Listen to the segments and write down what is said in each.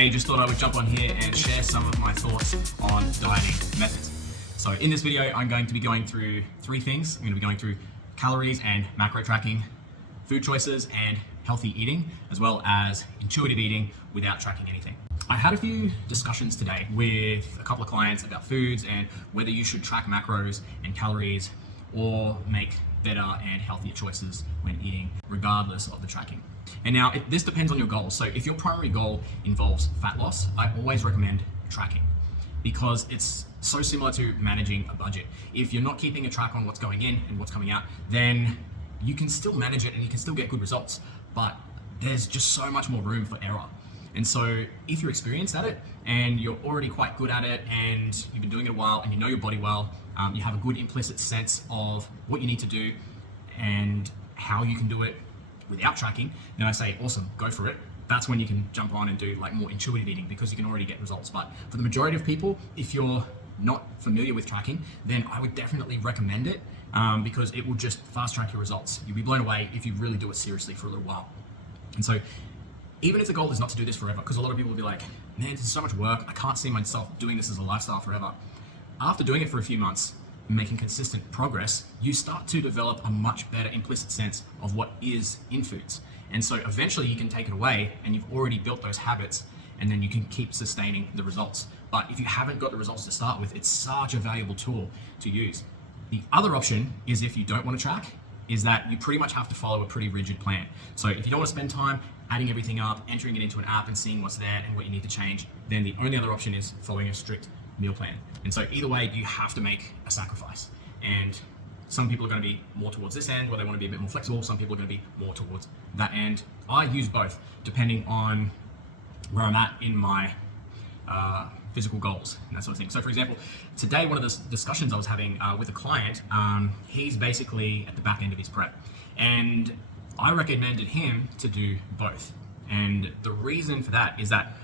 Hey, just thought I would jump on here and share some of my thoughts on dieting methods. So in this video, I'm going to be going through three things. I'm going to be going through calories and macro tracking, food choices and healthy eating, as well as intuitive eating without tracking anything. I had a few discussions today with a couple of clients about foods and whether you should track macros and calories or make better and healthier choices when eating, regardless of the tracking. And now this depends on your goals. So if your primary goal involves fat loss, I always recommend tracking because it's so similar to managing a budget. If you're not keeping a track on what's going in and what's coming out, then you can still manage it and you can still get good results, but there's just so much more room for error. And so if you're experienced at it and you're already quite good at it and you've been doing it a while and you know your body well, you have a good implicit sense of what you need to do and how you can do it without tracking, then I say, awesome, go for it. That's when you can jump on and do like more intuitive eating because you can already get results. But for the majority of people, if you're not familiar with tracking, then I would definitely recommend it because it will just fast track your results. You'll be blown away if you really do it seriously for a little while. And so even if the goal is not to do this forever, because a lot of people will be like, man, this is so much work. I can't see myself doing this as a lifestyle forever. After doing it for a few months, making consistent progress, you start to develop a much better implicit sense of what is in foods. And so eventually you can take it away and you've already built those habits and then you can keep sustaining the results. But if you haven't got the results to start with, it's such a valuable tool to use. The other option is if you don't want to track, is that you pretty much have to follow a pretty rigid plan. So if you don't want to spend time adding everything up, entering it into an app and seeing what's there and what you need to change, then the only other option is following a strict meal plan. And so either way, you have to make a sacrifice. And some people are going to be more towards this end where they want to be a bit more flexible. Some people are going to be more towards that end. I use both depending on where I'm at in my physical goals and that sort of thing. So for example, today, one of the discussions I was having with a client, he's basically at the back end of his prep. And I recommended him to do both. And the reason for that is that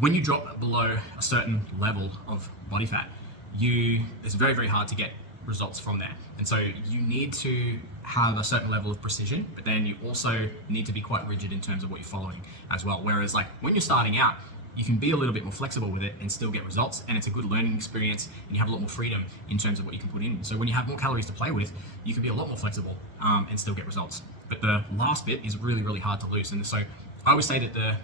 when you drop below a certain level of body fat, it's very, very hard to get results from there. And so you need to have a certain level of precision, but then you also need to be quite rigid in terms of what you're following as well. Whereas like when you're starting out, you can be a little bit more flexible with it and still get results, and it's a good learning experience and you have a lot more freedom in terms of what you can put in. So when you have more calories to play with, you can be a lot more flexible and still get results. But the last bit is really, really hard to lose. And so I always say that the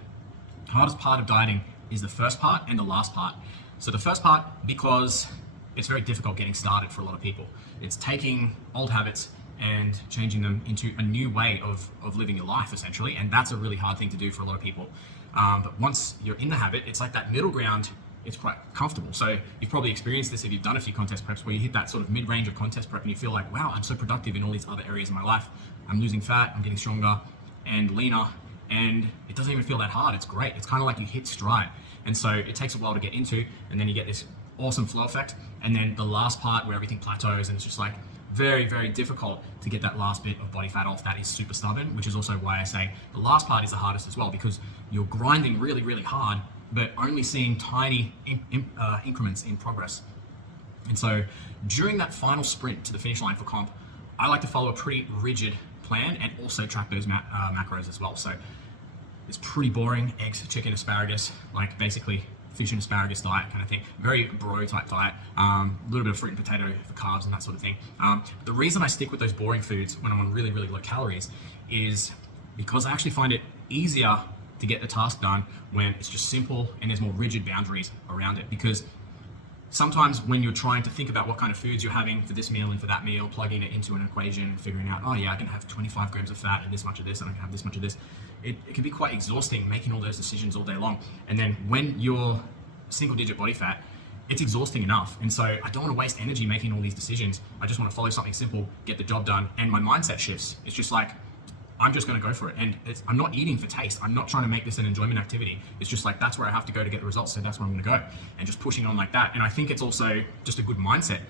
hardest part of dieting is the first part and the last part. So the first part, because it's very difficult getting started for a lot of people. It's taking old habits and changing them into a new way of living your life, essentially. And that's a really hard thing to do for a lot of people. But once you're in the habit, it's like that middle ground, it's quite comfortable. So you've probably experienced this if you've done a few contest preps where you hit that sort of mid-range of contest prep and you feel like, wow, I'm so productive in all these other areas of my life. I'm losing fat, I'm getting stronger and leaner, and it doesn't even feel that hard. It's great. It's kind of like you hit stride. And so it takes a while to get into, and then you get this awesome flow effect. And then the last part where everything plateaus and it's just like very, very difficult to get that last bit of body fat off. That is super stubborn, which is also why I say the last part is the hardest as well, because you're grinding really, really hard, but only seeing tiny increments in progress. And so during that final sprint to the finish line for comp, I like to follow a pretty rigid plan and also track those macros as well. So it's pretty boring: eggs, chicken, asparagus, like basically fish and asparagus diet kind of thing. Very bro type diet, a little bit of fruit and potato for carbs and that sort of thing. The reason I stick with those boring foods when I'm on really, really low calories is because I actually find it easier to get the task done when it's just simple and there's more rigid boundaries around it. Because sometimes when you're trying to think about what kind of foods you're having for this meal and for that meal, plugging it into an equation, figuring out, oh yeah, I can have 25 grams of fat and this much of this, and I can have this much of this. It can be quite exhausting making all those decisions all day long. And then when you're single digit body fat, it's exhausting enough. And so I don't want to waste energy making all these decisions. I just want to follow something simple, get the job done. And my mindset shifts. It's just like, I'm just going to go for it. And I'm not eating for taste. I'm not trying to make this an enjoyment activity. It's just like, that's where I have to go to get the results. So that's where I'm going to go, and just pushing on like that. And I think it's also just a good mindset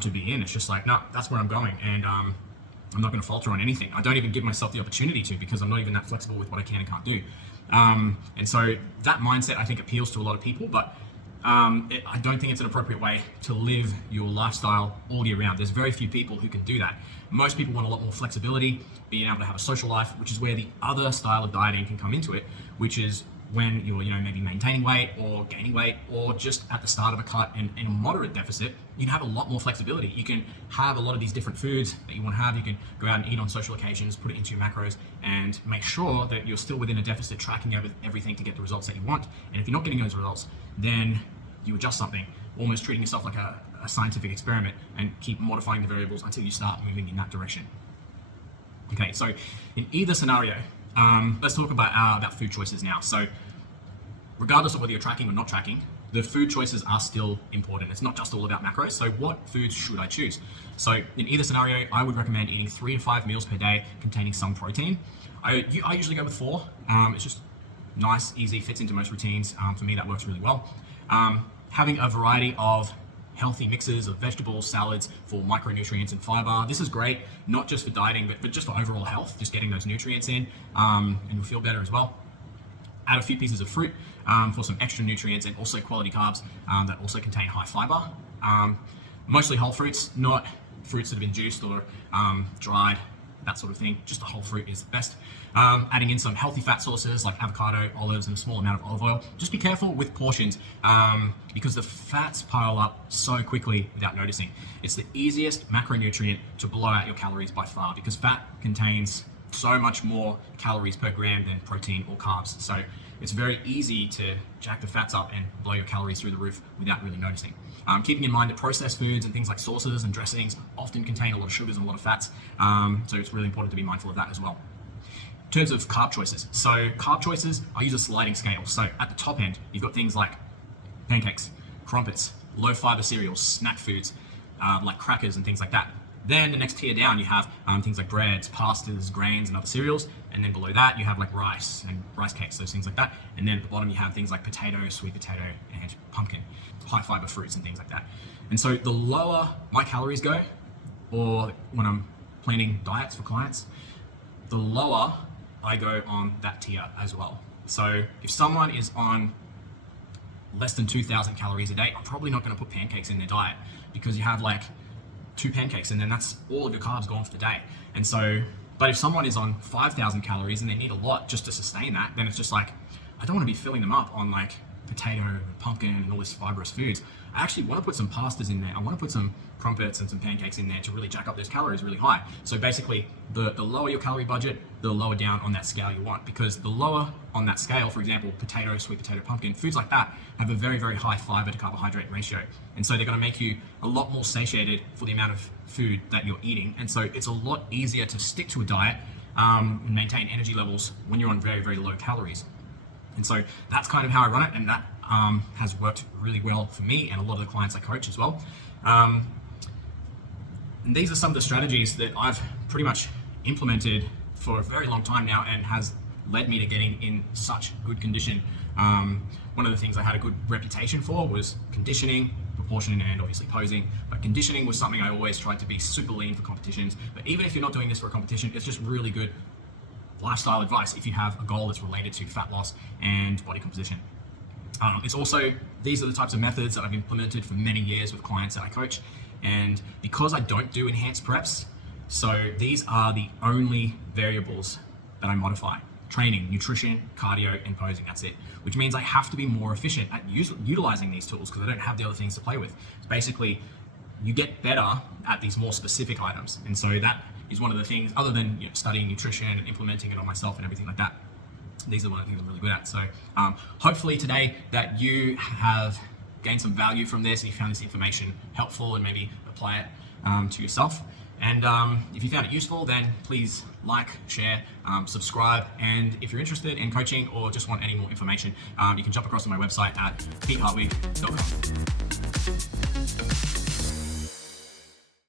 to be in. It's just like, no, that's where I'm going. And I'm not going to falter on anything. I don't even give myself the opportunity to, because I'm not even that flexible with what I can and can't do. And so that mindset, I think, appeals to a lot of people, but I don't think it's an appropriate way to live your lifestyle all year round. There's very few people who can do that. Most people want a lot more flexibility, being able to have a social life, which is where the other style of dieting can come into it, which is when you're, maybe maintaining weight or gaining weight, or just at the start of a cut and in a moderate deficit, you can have a lot more flexibility. You can have a lot of these different foods that you want to have. You can go out and eat on social occasions, put it into your macros, and make sure that you're still within a deficit, tracking everything to get the results that you want. And if you're not getting those results, then you adjust something, almost treating yourself like a scientific experiment, and keep modifying the variables until you start moving in that direction. Okay, so in either scenario, let's talk about food choices now. So regardless of whether you're tracking or not tracking, the food choices are still important. It's not just all about macros. So what foods should I choose? So in either scenario, I would recommend eating 3 to 5 meals per day containing some protein. I usually go with 4. It's just nice, easy, fits into most routines. For me, that works really well. Having a variety of healthy mixes of vegetables, salads for micronutrients and fiber. This is great, not just for dieting, but just for overall health, just getting those nutrients in, and you'll feel better as well. Add a few pieces of fruit for some extra nutrients, and also quality carbs that also contain high fiber. Mostly whole fruits, not fruits that have been juiced or dried, that sort of thing. Just a whole fruit is the best. Adding in some healthy fat sources like avocado, olives, and a small amount of olive oil. Just be careful with portions because the fats pile up so quickly without noticing. It's the easiest macronutrient to blow out your calories by far, because fat contains so much more calories per gram than protein or carbs. So it's very easy to jack the fats up and blow your calories through the roof without really noticing. Keeping in mind that processed foods and things like sauces and dressings often contain a lot of sugars and a lot of fats. So it's really important to be mindful of that as well. In terms of carb choices. So carb choices, I use a sliding scale. So at the top end, you've got things like pancakes, crumpets, low fiber cereals, snack foods, like crackers and things like that. Then the next tier down, you have things like breads, pastas, grains, and other cereals. And then below that, you have like rice and rice cakes, those things like that. And then at the bottom, you have things like potato, sweet potato, and pumpkin, high fiber fruits and things like that. And so the lower my calories go, or when I'm planning diets for clients, the lower I go on that tier as well. So if someone is on less than 2,000 calories a day, I'm probably not going to put pancakes in their diet, because you have like 2 pancakes and then that's all of your carbs gone for the day. And so, but if someone is on 5,000 calories and they need a lot just to sustain that, then it's just like, I don't want to be filling them up on like potato and pumpkin and all this fibrous foods. I actually want to put some pastas in there. I want to put some crumpets and some pancakes in there to really jack up those calories really high. So basically, the lower your calorie budget, the lower down on that scale you want, because the lower on that scale, for example, potato, sweet potato, pumpkin, foods like that have a very, very high fiber to carbohydrate ratio. And so they're going to make you a lot more satiated for the amount of food that you're eating. And so it's a lot easier to stick to a diet and maintain energy levels when you're on very, very low calories. And so that's kind of how I run it, and that has worked really well for me and a lot of the clients I coach as well. And these are some of the strategies that I've pretty much implemented for a very long time now, and has led me to getting in such good condition. One of the things I had a good reputation for was conditioning, proportioning, and obviously posing. But conditioning was something I always tried to be super lean for competitions. But even if you're not doing this for a competition, it's just really good lifestyle advice if you have a goal that's related to fat loss and body composition. It's also, these are the types of methods that I've implemented for many years with clients that I coach. And because I don't do enhanced preps, so these are the only variables that I modify: training, nutrition, cardio, and posing. That's it. Which means I have to be more efficient at utilizing these tools, because I don't have the other things to play with. So basically, you get better at these more specific items. And so that is one of the things, other than studying nutrition and implementing it on myself and everything like that. These are one of the things I'm really good at. So hopefully today that you have gained some value from this, and you found this information helpful, and maybe apply it to yourself. And if you found it useful, then please like, share, subscribe. And if you're interested in coaching or just want any more information, you can jump across to my website at petehartwig.com.